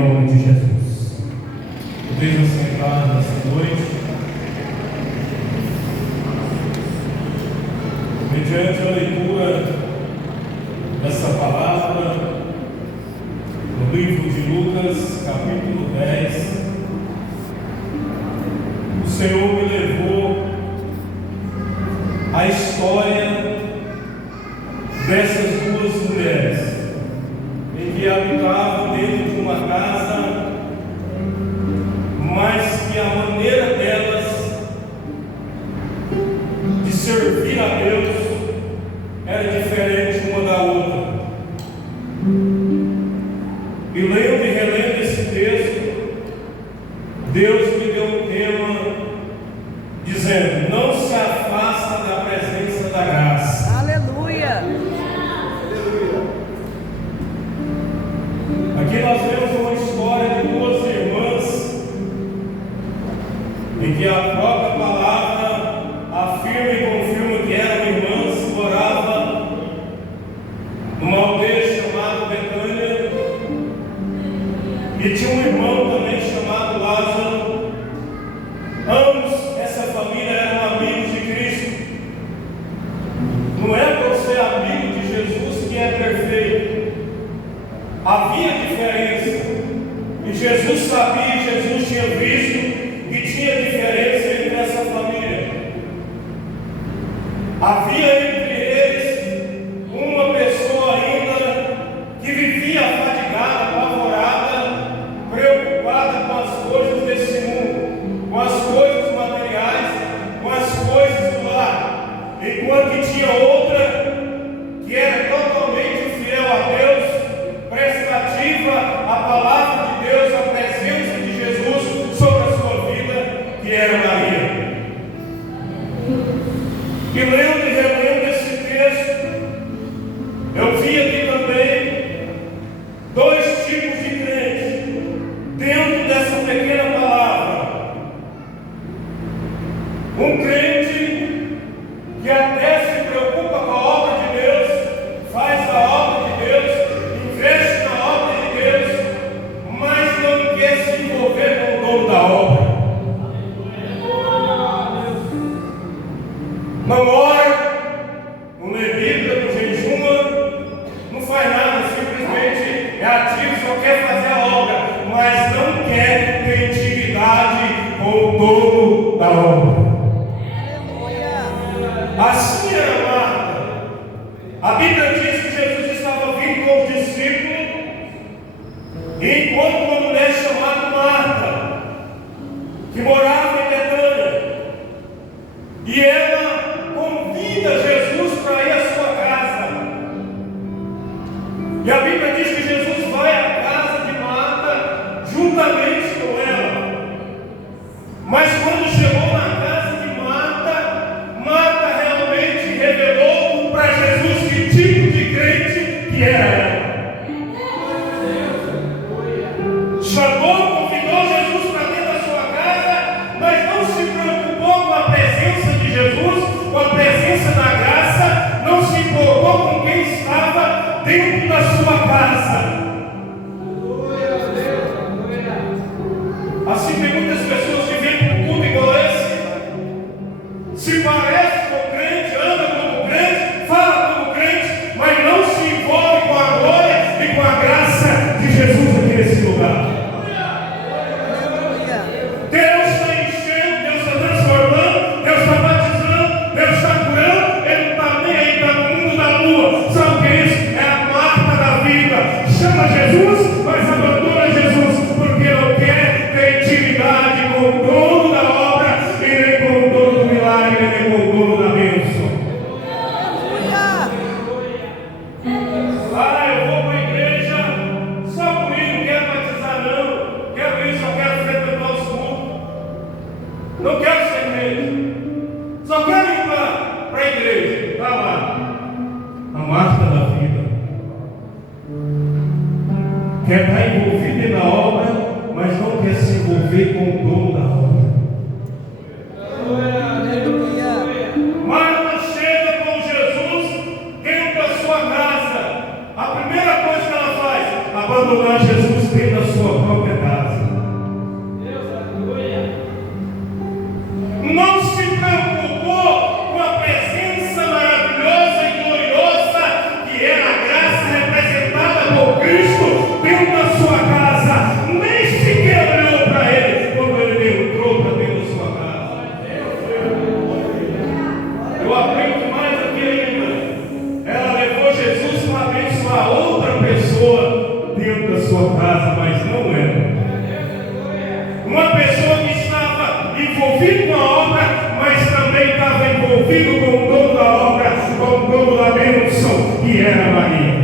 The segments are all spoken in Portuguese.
nome de Jesus. Podeis assentar nessa noite. Mediante a leitura dessa palavra no livro de Lucas, capítulo 10, o Senhor me levou à história dessas duas mulheres em que habitavam dentro de uma casa, mas que a maneira delas de servir a Deus era diferente uma da outra. E lendo e relendo esse texto, Deus me deu um tema dizendo: não se afasta da presença da graça. Aleluia! Aqui nós vemos uma história de duas irmãs em que a própria palavra afirma e confirma que eram irmãs, moravam numa aldeia chamada Betânia, e tinha um irmão também chamado Lázaro. Ambos, essa família, eram amigos de Cristo. Não é por ser amigo de Jesus que é perfeito. Havia diferença, e Jesus sabia, Jesus tinha visto, e tinha diferença entre essa família. Havia entre eles uma pessoa ainda que vivia fadigada, apavorada, preocupada com as coisas desse mundo, com as coisas materiais, com as coisas do lar, enquanto tinha outra que era totalmente fiel a Deus, prestativa à palavra de Deus, à presença de Jesus sobre a sua vida, que era Maria. E lendo e relendo esse texto, eu vi aqui também dois tipos de crentes dentro dessa pequena palavra. Um crente que até se preocupa com a obra de Deus, faz a obra de Deus, investe na obra de Deus, mas não quer se envolver com o dono da obra. Não ora, não lê Bíblia, não jejuma, não faz nada, simplesmente é ativo, só quer fazer a obra, mas não quer ter intimidade com o dono da obra. Assim era Marta. A Bíblia diz que Jesus estava vindo com os discípulos, e enquanto uma mulher chamada Marta, que morava em Betânia, e ela convida Jesus para ir à sua casa. E a Bíblia diz que Jesus vai à casa de Marta juntamente com ela. Mas quando chegou na casa de Marta, Marta realmente revelou para Jesus que tipo de crente que era ela. Chamou, convidou Jesus para dentro da sua casa, mas não se preocupou com a presença de Jesus, com a presença da graça, não se importou com quem estava dentro da sua casa. Assim tem muitas pessoas que vêm para um culto igual esse, se parece com o crente, anda como crente, fala como crente, mas não se envolve com a glória e com a graça de Jesus aqui nesse lugar. Deus está enchendo, Deus está transformando, Deus está batizando, Deus está curando, Ele não está nem aí, está no mundo da lua. Sabe o que é isso? É a marca da vida. Chama Jesus, mas abandona Jesus, porque não quer ter intimidade com o dono da obra, e nem com o dono do milagre, nem com o dono da bênção. Ah, eu vou para a igreja só por ir, não quero batizar não, quero ir, só quero frequentar os cultos, não quero ser crente, só quero ir para a igreja. Está lá a marca da vida, quer estar envolvido na obra, mas não quer se envolver com o dono da obra. Marta chega com Jesus dentro da sua casa. A primeira coisa que ela faz, abandonar Jesus dentro da sua própria casa. Não se preocupou com a presença maravilhosa e gloriosa que era a graça representada por Cristo dentro da sua casa. Nem sequer olhou para ele quando ele entrou para dentro da sua casa. Eu aprendo mais aqui ainda. Ela levou Jesus para abençoar outra pessoa dentro da sua casa, mas não era. Uma pessoa que estava envolvida com a obra, mas também estava envolvido com o dono da obra, com o dono da bênção, que era Maria.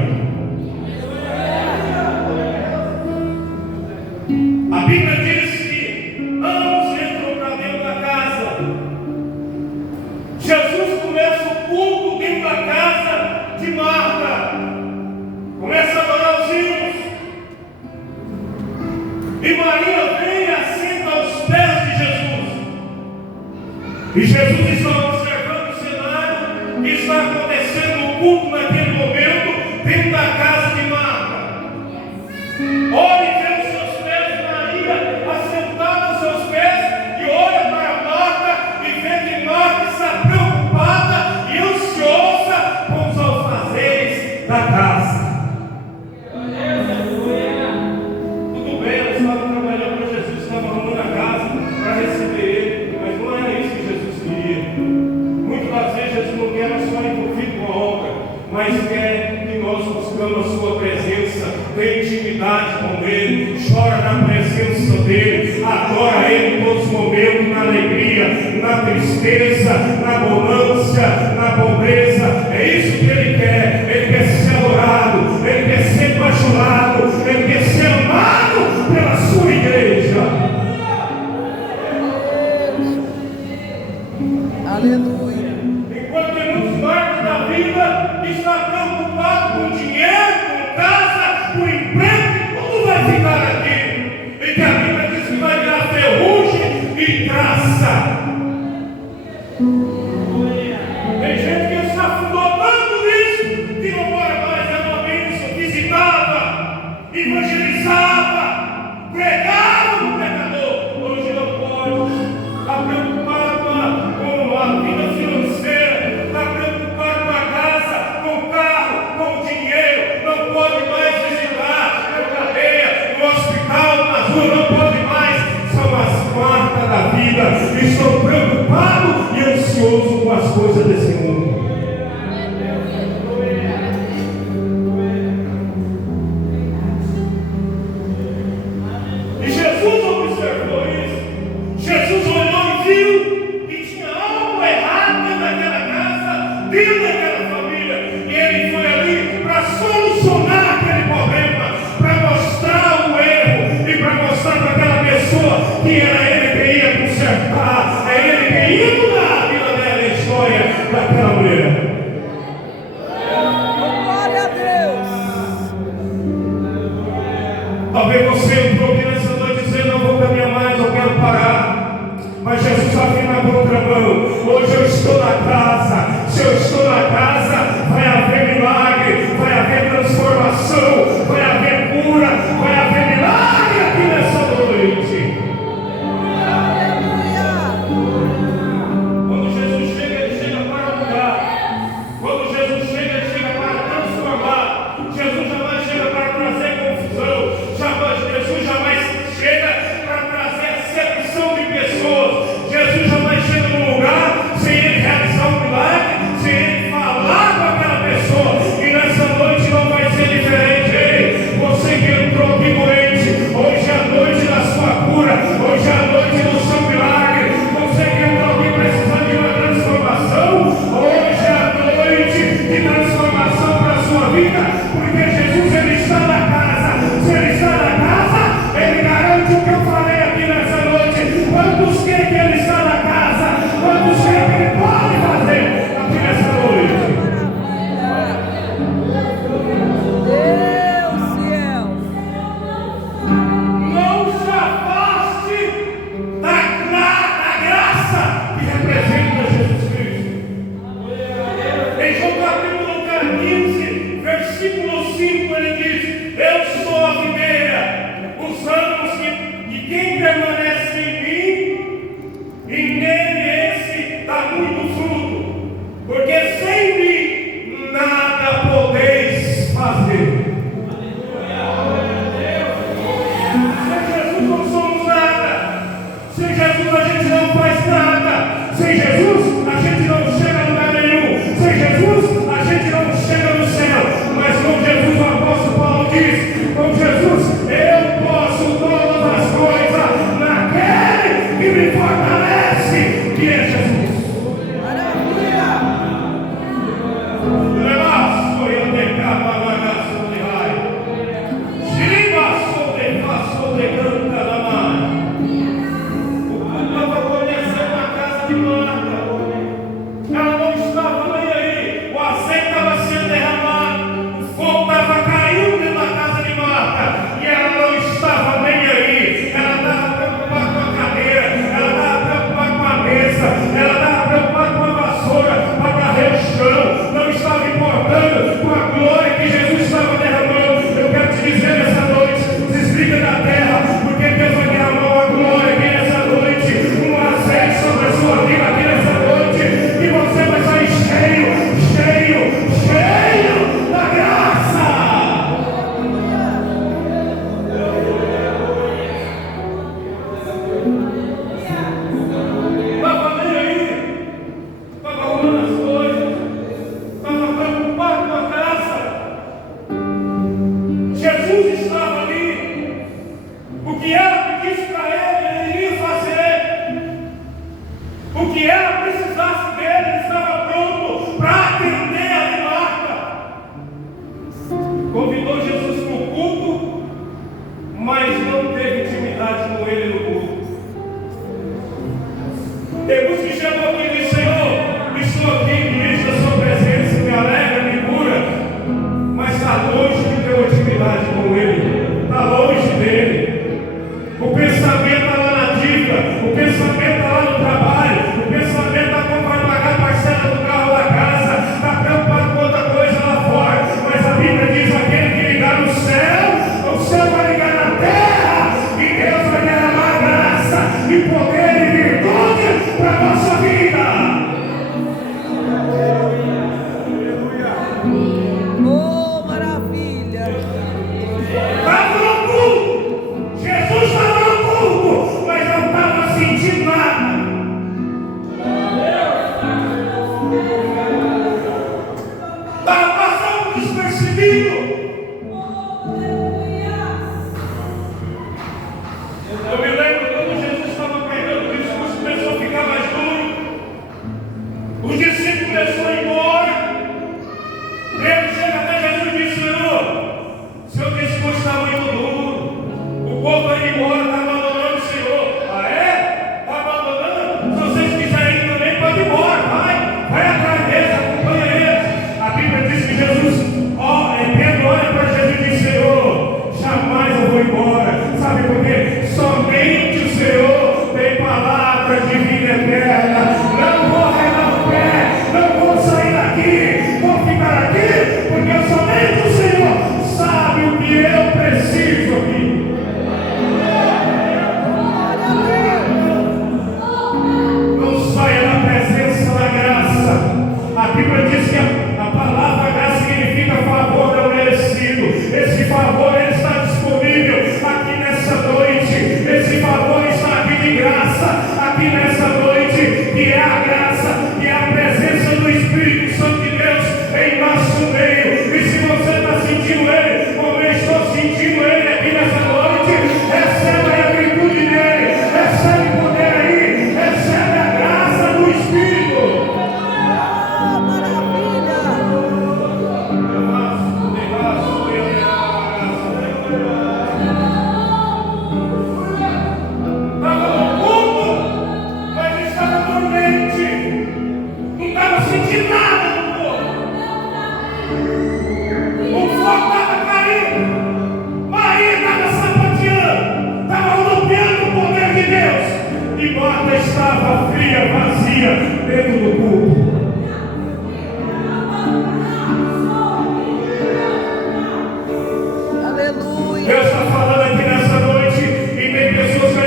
A Bíblia diz que ambos entram para dentro da casa. Jesus começa o culto dentro da casa de Marta. Começa a adorar os hinos. E Maria vem e assenta aos pés de Jesus. E Jesus está observando o cenário que está acontecendo no culto naquele momento, dentro da casa de Marta. Olha e vê os seus pés, Maria assentada aos seus pés, e olha para Marta e vê que Marta está preocupada e ansiosa com os alfazeres da casa. Tudo bem, ela estava trabalhando para Jesus, estava arrumando a casa para receber ele, mas não era isso que Jesus queria. Muitas das vezes Jesus não quer só envolvido com a obra, mas quer que nós buscamos a sua presença, tenha intimidade com ele, chora na presença dele, adora ele em todos os momentos, na alegria, na tristeza, na bonança, na pobreza. É isso que ele quer ser adorado, ele quer ser apaixonado, ele quer ser amado pela sua igreja. Aleluia. Enquanto tem muitos marcos da vida que está preocupado com dinheiro, com casa, com emprego, tudo vai ficar aqui. E que a Bíblia diz que vai virar ferrugem e traça. Tem gente que se afundou tanto nisso que não mora mais, é uma bênção, visitava, evangelizava, pregava no pecador. Hoje não pode, está preocupado com a vida financeira, está preocupado com a casa, com o carro, com o dinheiro, não pode mais visitar na cadeia, no hospital, na rua, não pode mais. São as quartas da vida. Estou preocupado e ansioso com as coisas desse mundo. E Jesus observou isso. Jesus olhou e viu que tinha algo errado dentro daquela casa, dentro daquela família. E ele foi ali para solucionar aquele problema, para mostrar o erro e para mostrar para aquela pessoa que era ele que ia consertar, é ele que ia mudar a vida dela, a história daquela mulher. Glória a Deus. Talvez você entrou aqui nessa noite dizendo: não vou caminhar mais, eu quero parar. Mas Jesus está vindo na contramão. Hoje eu estou na casa. Se eu estou na casa, vai haver milagre, vai haver transformação, vai haver cura, vai haver milagre aqui nessa noite. Quando Jesus chega, ele chega para mudar. Quando Jesus chega, ele chega para transformar. Jesus jamais chega para trazer confusão. Jesus jamais quem permanece em mim, e nele esse dá muito fruto, porque sem mim nada podeis fazer. Sem Jesus não somos nada. Sem Jesus a gente não faz nada. Sem Jesus a gente não chega a lugar nenhum. Sem Jesus a gente não chega no céu. Mas com Jesus o apóstolo Paulo diz: com Jesus eu posso todas as coisas naquele que me fortalece, que é Jesus. Ela não estava nem aí, o azeite estava sendo derramado, o fogo estava caindo dentro da casa de Marta, e ela não estava nem aí. Ela estava preocupada com a cadeira, ela estava preocupada com a mesa, ela estava preocupada com a vassoura para varrer o chão, não estava importando com a glória que Jesus estava derramando. Eu quero te dizer nessa noite: desliga da terra, porque Deus vai derramar uma glória aqui nessa noite, um azeite sobre a sua vida aqui nessa noite, e você vai sair cheio, cheio, cheio da graça. Estava nem aí, estava arrumando as coisas, estava preocupado com a casa. Jesus estava ali. O que ela pedisse para ele, ele iria fazer. O que ela precisasse dele, ele estava pronto para atender a Marta. Convidou Jesus para o culto, mas não teve intimidade com ele no culto. Depois que chegou aqui e disse: Senhor, estou aqui, ministro da sua presença, me alegra, me cura, mas está longe de ter uma intimidade com ele, está longe dele. O pensamento está lá na dívida, o pensamento está lá no trabalho, o pensamento está como vai pagar a parcela do carro da casa, está preocupado com outra coisa lá fora. Mas a Bíblia diz: aquele que ligar no céu, o céu vai ligar na terra, e Deus vai derramar graça e poder e virtude para a nossa vida. Oh, maravilha! Estava no culto, Jesus estava no culto, mas não estava sentindo nada. Estava passando despercebido. Eu me lembro quando Jesus estava pregando, o discurso começou a ficar mais duro. Os discípulos começaram a ir embora. Ele chega até Jesus e diz: Senhor, seu discurso está muito duro. O povo vai embora, está abandonando o Senhor. Ah, é? Está abandonando? Se vocês quiserem ir também, pode ir embora. Vai atrás deles, acompanha eles. A Bíblia diz que Jesus, Pedro olha para Jesus e diz: Senhor, jamais eu vou embora. Sabe por quê? Somente o Senhor tem palavra de vida eterna. Não vou arredar o pé, não vou sair daqui, vou ficar aqui, porque somente o Senhor sabe o que eu preciso aqui. Não saia da presença da graça. A Bíblia diz que a palavra graça significa favor não merecido. Esse favor ele está disponível aqui nessa noite. Esse favor está aqui de graça aqui nessa noite, que é a graça, que é a presença do Espírito Santo de Deus em nosso meio. E se você está sentindo ele, como eu estou sentindo ele aqui nessa noite, receba a virtude dele, recebe poder aí, recebe a graça do Espírito. Ah, maravilha! Estava no culto, mas estava dormente, não estava sentindo nada no corpo. O fogo estava caindo, Maria estava sapateando, estava rodopiando o poder de Deus, e Marta estava fria, vazia, dentro do culto. Aleluia! Deus está falando aqui nessa noite, e tem pessoas que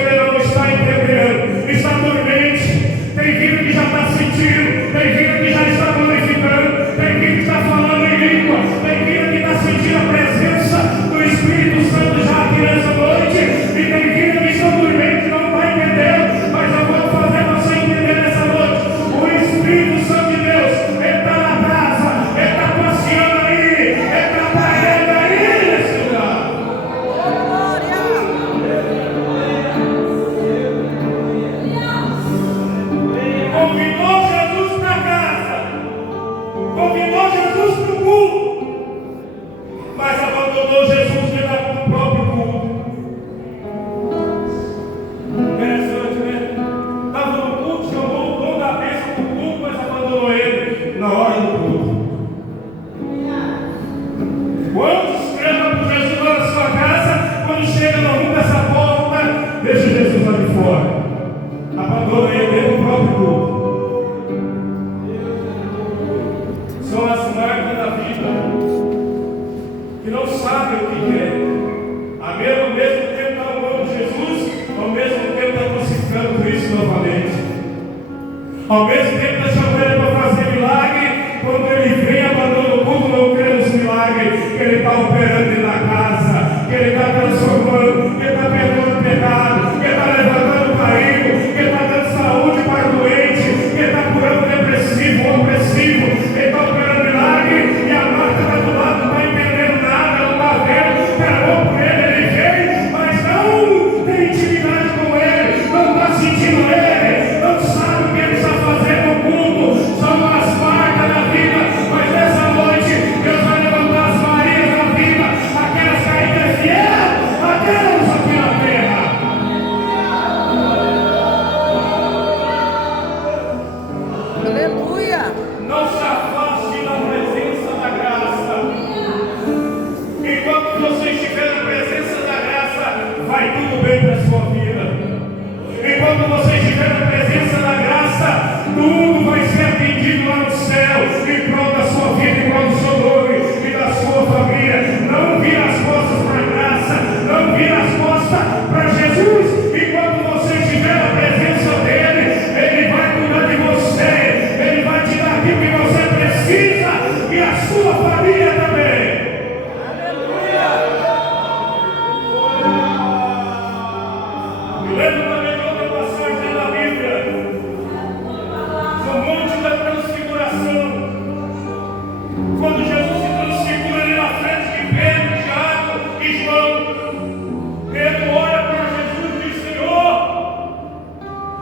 Pedro olha para Jesus e diz: Senhor,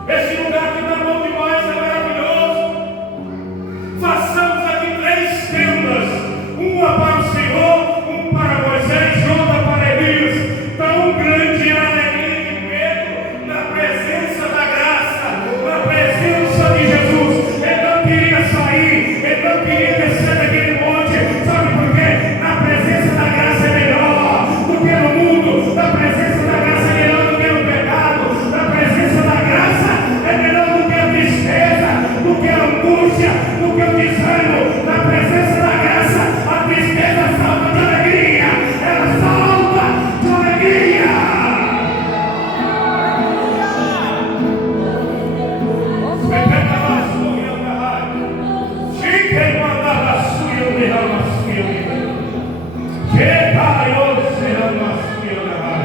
esse lugar que está bom demais é maravilhoso. Façamos aqui 3 tendas, uma para o Senhor, uma para Moisés e outra para Elias. Tão grande é a alegria de Pedro na presença da graça, na presença de Jesus. Ele não queria sair, ele não queria descer daquele monte. Sabe por quê? Na presença da graça é melhor do que no mundo. Na presença da graça é melhor do que no pecado. Na presença da graça é melhor do que a tristeza, do que a angústia, do que o desânimo. Na presença da graça, a tristeza salta de alegria. Ela salta de alegria. Pepeca a sua andar. Chique mandar a sua derrama a sua. Que pariu será a sua andar.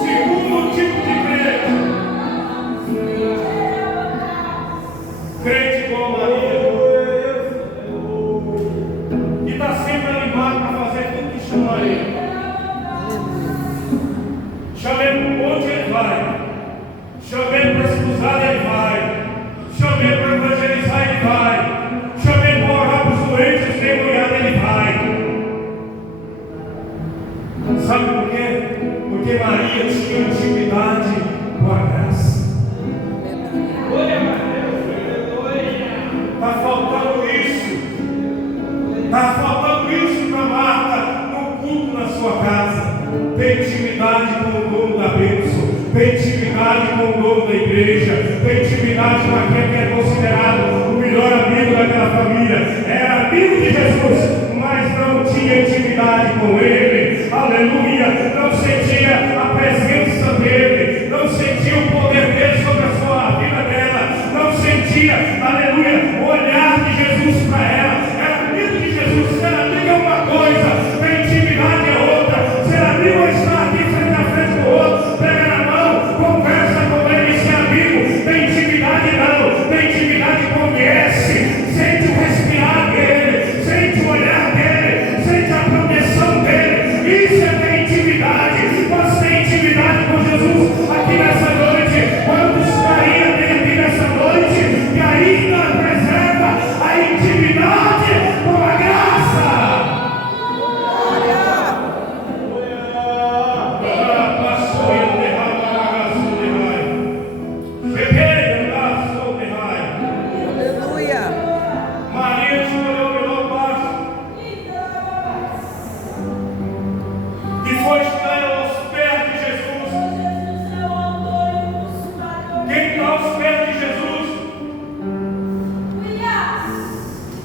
Segundo tipo de crente. Crente igual Maria, que está sempre animado para fazer tudo que chama ele. Chamei para o monte, ele vai. Chamei para as cruzadas, ele vai. Chamei para evangelizar, ele vai. Chamei para orar para os doentes, endemoniados, ele vai. Sabe por quê? Porque Maria tinha intimidade com a graça. Está faltando isso. Está faltando isso para Marta no culto na sua casa. Tem intimidade com o dono da bênção. Tem intimidade com o dono da igreja. Tem intimidade com aquele que é considerado o melhor amigo daquela família. Era amigo de Jesus, mas não tinha intimidade com ele. Aleluia. Não sentia a presença dele. Não sentia o poder dele sobre a sua vida dela. Não sentia, aleluia, o olhar de Jesus para ela. Era amigo de Jesus. Ser amigo é uma coisa, ter intimidade é outra. Ser amigo é estar aqui frente a frente com o outro, pega na mão, conversa com ele, ser amigo. Tem intimidade não, tem intimidade, conhece, sente o respirar dele, sente o olhar dele, sente a proteção dele. Isso é ter intimidade. Você tem intimidade com Jesus aqui nessa noite. Quantos caíram dele aqui nessa noite e ainda preserva a intimidade com a graça? Passou e eu derramo a sua derrai. Cheguei a sua derrai. Aleluia. Maria escolheu o melhor passo, que foi estar aos pés de Jesus. Quem está aos pés de Jesus,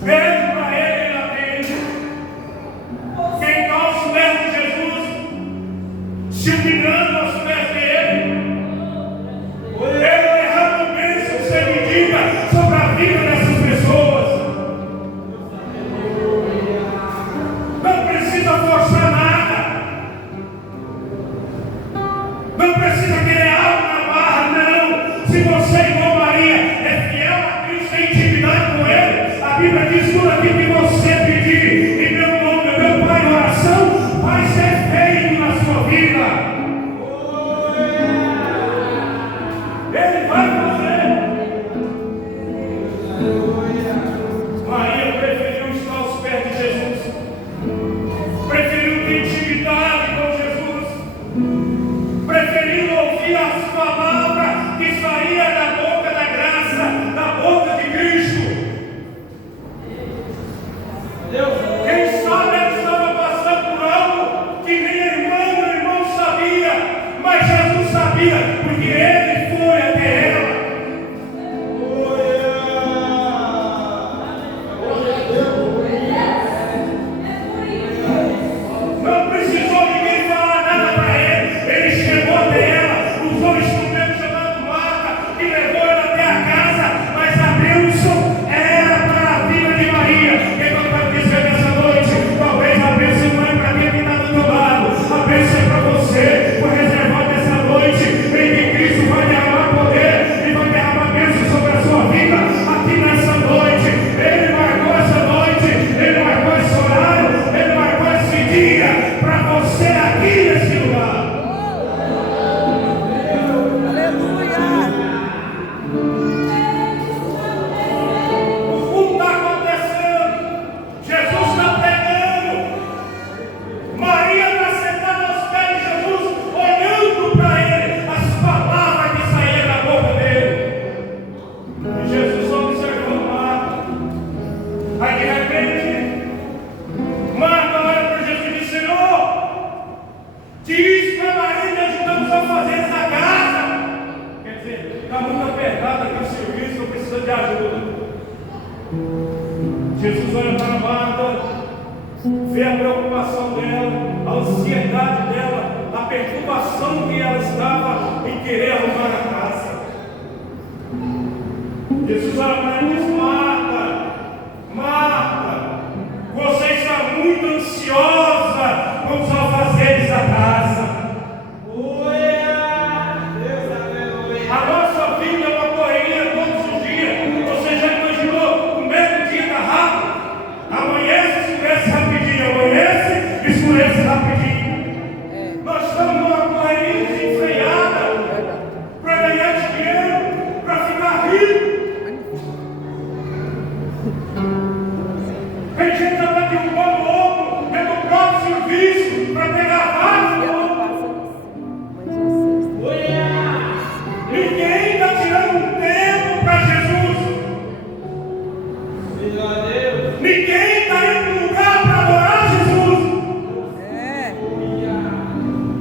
pede para ele, ele atende. Quem está aos pés de Jesus, se humilhando aos pés dele, ele derrama bênção sem medida sobre a vida dessas pessoas. Não precisa forçar nada. de ajuda. Jesus olha para Marta, vê a preocupação dela, a ansiedade dela, a perturbação que ela estava em querer arrumar a casa. Jesus olha para ela e diz: Marta, Marta, você está muito ansiosa com os afazeres da casa. A nossa vida é uma correria todos os dias. Você já imaginou o mesmo dia da rápido? Amanhece, escurece rapidinho. Amanhece, escurece rapidinho. Nós estamos numa correria desenfreada para ganhar dinheiro, para ficar rico. Tem gente que está derrubando o outro, é do próprio serviço, para pegar vários do outro. Ninguém está tirando um tempo para Jesus. Ninguém está indo para um lugar para adorar Jesus.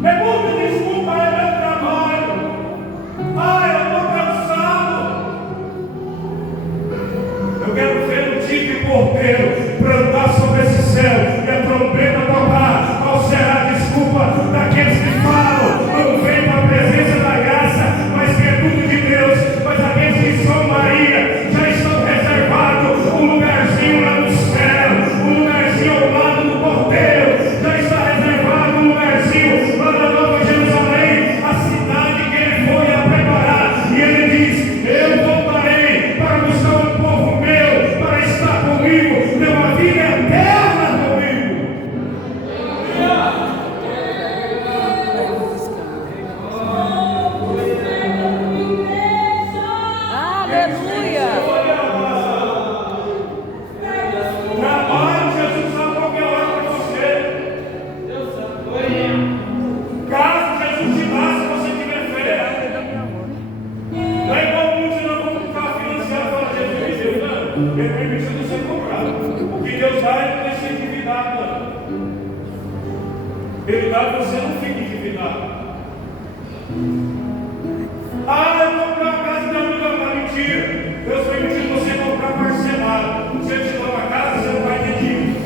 É muita desculpa, é meu trabalho. Eu estou cansado. Eu quero ver o tigre cordeiro plantar sobre esse céu e a trombeta tocar. Qual será a desculpa daqueles que falam? Não vem para a presença da graça, mas que é tudo de Deus. Mas aqueles que são Maria já estão reservados um lugarzinho lá no céu, um lugarzinho ao lado do cordeiro. Já está reservado um lugarzinho lá na Nova Jerusalém, a cidade que ele foi a preparar. E ele diz: eu voltarei para buscar um povo meu, para estar comigo, ter uma vida eterna comigo. Aleluia. Trabalho, Jesus sabe qualquer hora para você. Caso Jesus te dá, se você tiver fé. Não é igual muitos não vão ficar financiando e falar: Jesus me deu, não. Ele permitiu você comprar. O que Deus dá, ele não deixa endividado, não. Ele dá, você não fica endividado. Eu comprei uma casa de amigo, não, mentira. Deus permitiu você comprar parcelado. Se ele te dá uma casa, você não vai ter dívida.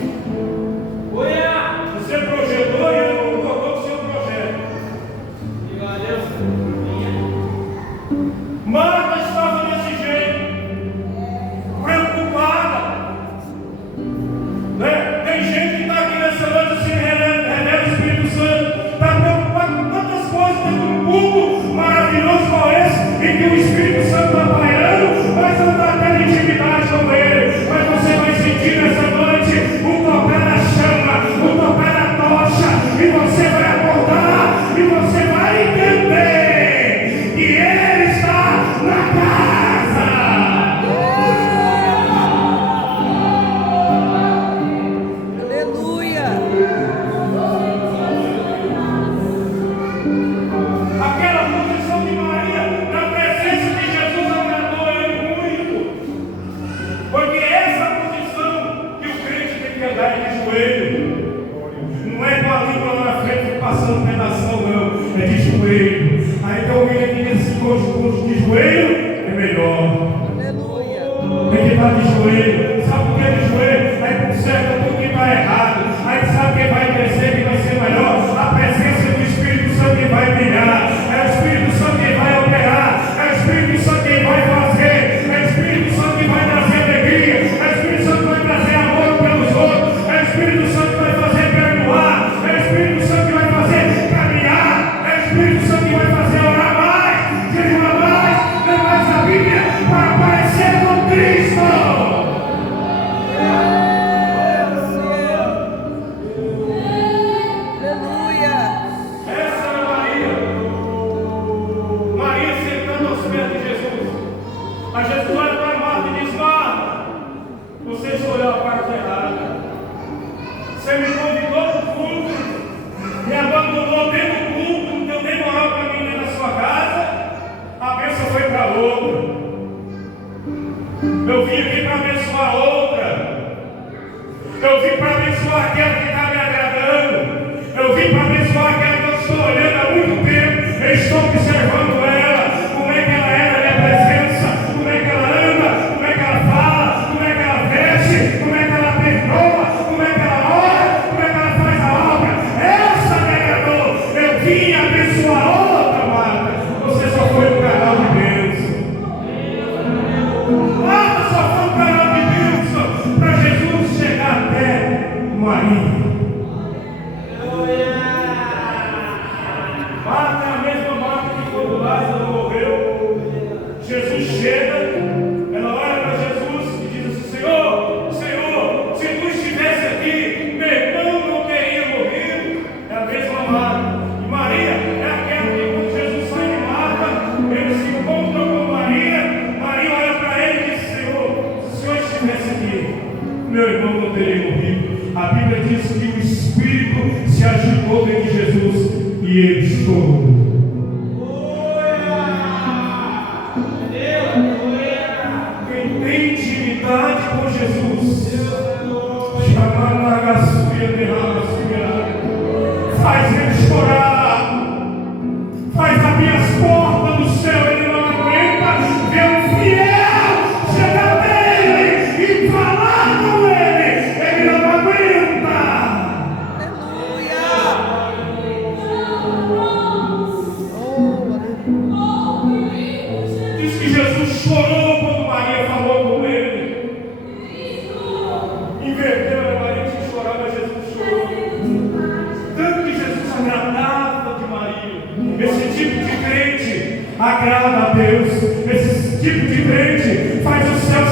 Você projetou e ele não colocou o seu projeto. Marta estava desse jeito, preocupada. Tem gente que está aqui nessa noite assim, revela o Espírito Santo, está preocupado com tantas coisas dentro de um mundo maravilhoso como esse, em que o Espírito Santo está pairando, mas não está tendo intimidade com ele. Mas você vai sentir nessa noite o tocar da chama, o tocar da tocha, e você vai acordar, e você vai entender que ele está na casa. Aleluia. Aquela posição de Maria na presença de Jesus agradou ele muito. Porque essa posição que o crente tem que andar de joelho. Não é com a língua lá na frente passando pedação, não. É de joelho. Aí tem alguém que diz assim: hoje de joelho é melhor. Aleluia. Tem que estar de joelho. Sabe por que de joelho? Aí conserta tudo que está errado. Aí sabe quem vai crescer, quem vai ser melhor? A presença do Espírito Santo que vai brilhar. É o Espírito Santo que vai operar. É o Espírito Santo que vai fazer. É o Espírito Santo que vai trazer alegria. É o Espírito Santo que vai trazer amor pelos outros. É o Espírito Santo que vai fazer perdoar. É o Espírito Santo que vai fazer caminhar. É o Espírito Santo que vai fazer orar mais, jejuar mais, ler mais a Bíblia para parecer com Cristo. E ele chorou. Quem tem intimidade com Jesus, faz ele chorar, faz abrir as portas do céu. Ele não aguenta ver um fiel chegar nele e falar com ele. Ele não aguenta. Diz que Jesus chorou quando Maria falou com ele. Inverteu, era Maria que chorava, mas Jesus chorou. Tanto que Jesus agradava de Maria. Esse tipo de crente agrada a Deus. Esse tipo de crente faz o céu